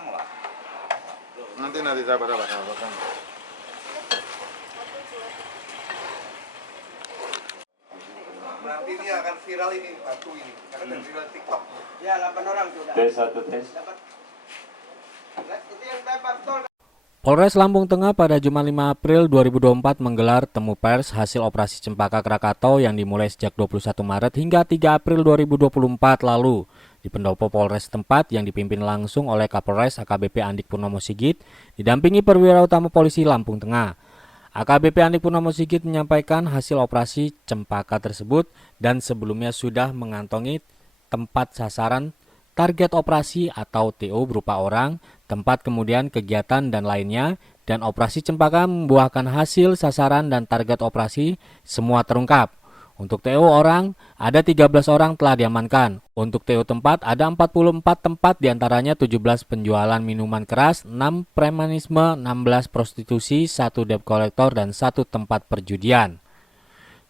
pasang lah. Nanti sabar kan. Nanti ini akan viral ini batu ini, karena dari viral TikTok. Ya, 8 orang sudah. Tes 1 tes. Dapat. Itu yang tembak betul. Polres Lampung Tengah pada Jumat 5 April 2024 menggelar temu pers hasil operasi Cempaka Krakatau yang dimulai sejak 21 Maret hingga 3 April 2024 lalu. Di pendopo Polres tempat yang dipimpin langsung oleh Kapolres AKBP Andik Purnomo Sigit, didampingi Perwira Utama Polisi Lampung Tengah. AKBP Andik Purnomo Sigit menyampaikan hasil operasi Cempaka tersebut dan sebelumnya sudah mengantongi tempat sasaran target operasi atau TO berupa orang, tempat kemudian kegiatan dan lainnya, dan operasi Cempaka membuahkan hasil sasaran dan target operasi semua terungkap. Untuk TO orang, ada 13 orang telah diamankan. Untuk TO tempat, ada 44 tempat diantaranya 17 penjualan minuman keras, 6 premanisme, 16 prostitusi, 1 debt collector, dan 1 tempat perjudian.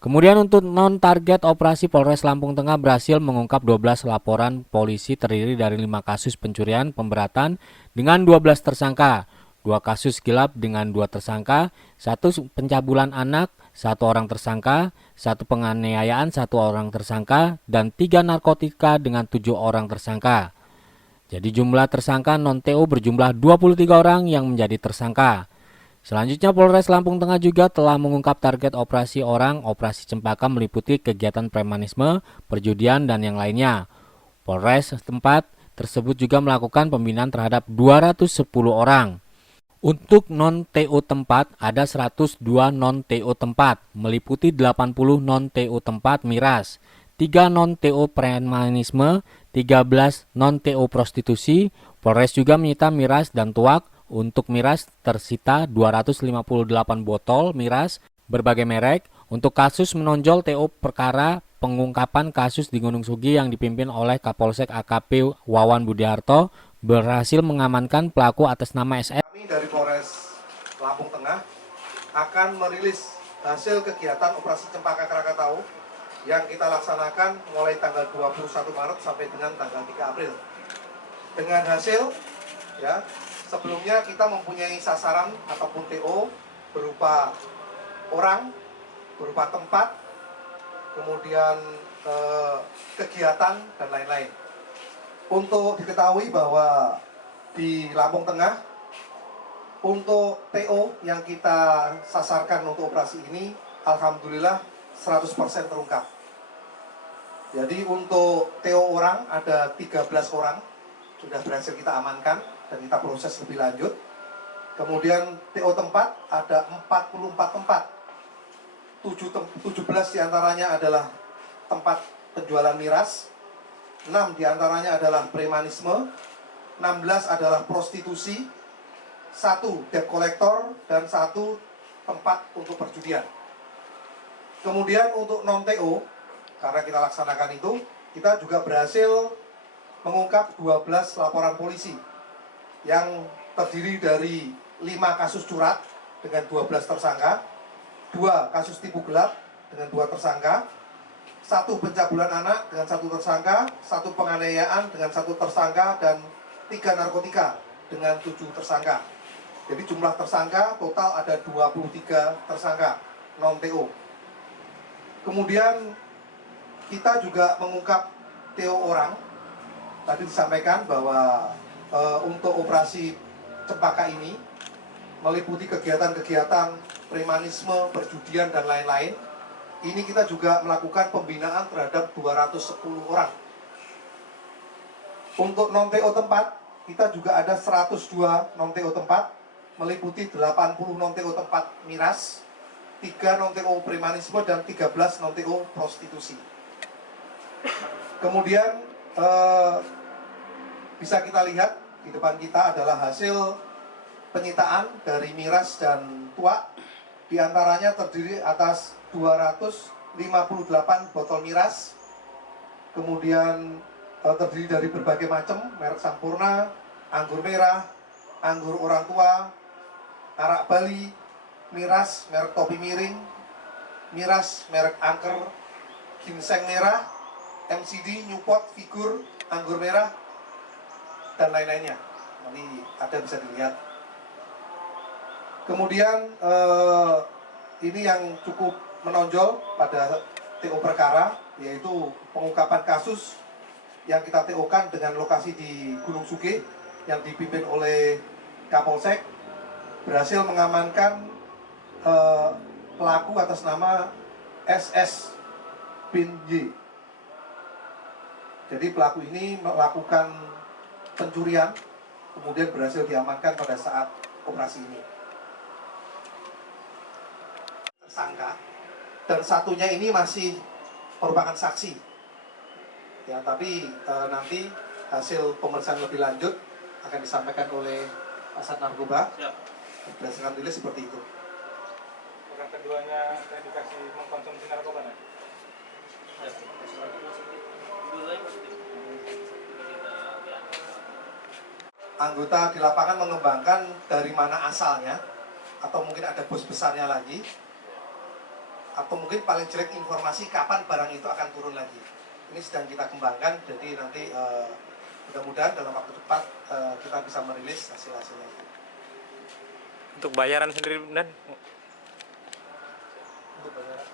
Kemudian untuk non-target operasi Polres Lampung Tengah berhasil mengungkap 12 laporan polisi terdiri dari 5 kasus pencurian pemberatan dengan 12 tersangka, 2 kasus kilap dengan 2 tersangka, 1 pencabulan anak, 1 orang tersangka, 1 penganiayaan 1 orang tersangka, dan 3 narkotika dengan 7 orang tersangka. Jadi jumlah tersangka non-TO berjumlah 23 orang yang menjadi tersangka. Selanjutnya Polres Lampung Tengah juga telah mengungkap target operasi orang. Operasi Cempaka meliputi kegiatan premanisme, perjudian, dan yang lainnya. Polres setempat tersebut juga melakukan pembinaan terhadap 210 orang. Untuk non-TO tempat ada 102 non-TO tempat, meliputi 80 non-TO tempat miras, 3 non-TO premanisme, 13 non-TO prostitusi. Polres juga menyita miras dan tuak. Untuk miras tersita 258 botol miras berbagai merek. Untuk kasus menonjol TO perkara pengungkapan kasus di Gunung Sugi yang dipimpin oleh Kapolsek AKP Wawan Budiarto berhasil mengamankan pelaku atas nama SM. Kami dari Polres Lampung Tengah akan merilis hasil kegiatan operasi Cempaka Krakatau yang kita laksanakan mulai tanggal 21 Maret sampai dengan tanggal 3 April. Dengan hasil ya, sebelumnya kita mempunyai sasaran ataupun TO berupa orang, berupa tempat, kemudian kegiatan dan lain-lain. Untuk diketahui bahwa di Lampung Tengah, untuk TO yang kita sasarkan untuk operasi ini, alhamdulillah 100% terungkap. Jadi untuk TO orang ada 13 orang sudah berhasil kita amankan dan kita proses lebih lanjut. Kemudian TO tempat ada 44 tempat. 17 diantaranya adalah tempat penjualan miras, 6 diantaranya adalah premanisme, 16 adalah prostitusi, 1 debt collector, dan 1 tempat untuk perjudian. Kemudian untuk non-TO, karena kita laksanakan itu, kita juga berhasil mengungkap 12 laporan polisi yang terdiri dari 5 kasus curat dengan 12 tersangka, 2 kasus tipu gelap dengan 2 tersangka, 1 pencabulan anak dengan 1 tersangka, 1 penganiayaan dengan 1 tersangka, dan 3 narkotika dengan 7 tersangka. Jadi jumlah tersangka total ada 23 tersangka non-TO. Kemudian kita juga mengungkap TO orang. Tadi disampaikan bahwa untuk operasi Cempaka ini meliputi kegiatan-kegiatan premanisme, perjudian, dan lain-lain. Ini kita juga melakukan pembinaan terhadap 210 orang. Untuk non-TO tempat, kita juga ada 102 non-TO tempat, meliputi 80 non-TO tempat miras, 3 non-TO premanisme, dan 13 non-TO prostitusi. Kemudian bisa kita lihat di depan kita adalah hasil penyitaan dari miras dan tuak. Di antaranya terdiri atas 258 botol miras, kemudian terdiri dari berbagai macam merek Sampurna, anggur merah, anggur orang tua, arak Bali, miras merek Topi Miring, miras merek Angker, ginseng merah, MCD, Newport, Figur, anggur merah, dan lain-lainnya. Nanti ada bisa dilihat. Kemudian ini yang cukup menonjol pada TO perkara, yaitu pengungkapan kasus yang kita TO-kan dengan lokasi di Gunung Suge yang dipimpin oleh Kapolsek, berhasil mengamankan pelaku atas nama SS bin Y. Jadi pelaku ini melakukan pencurian, kemudian berhasil diamankan pada saat operasi ini. Tersangka, dan satunya ini masih merupakan saksi. Ya, tapi nanti hasil pemeriksaan lebih lanjut akan disampaikan oleh Kasat Narkoba. Berdasarkan rilis seperti itu. Orang keduanya indikasi mengkonsumsi narkoba, Anggota di lapangan mengembangkan dari mana asalnya, atau mungkin ada bos besarnya lagi, atau mungkin paling jelek informasi kapan barang itu akan turun lagi. Ini sedang kita kembangkan, jadi nanti mudah-mudahan dalam waktu cepat kita bisa merilis hasil-hasilnya itu. Untuk bayaran sendiri, Dan? Untuk bayaran.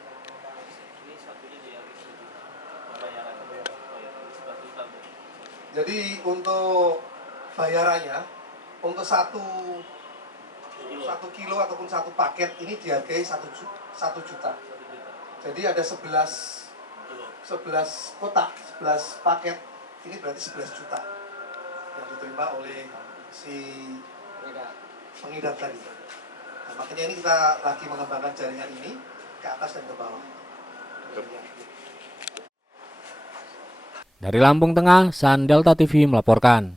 Jadi untuk bayarannya, untuk satu kilo ataupun satu paket ini dihargai 1 juta. Jadi ada 11 kotak, 11 paket, ini berarti 11 juta yang diterima oleh si pengedar tadi. Nah, makanya ini kita lagi mengembangkan jaringan ini ke atas dan ke bawah. Dari Lampung Tengah, San Delta TV melaporkan.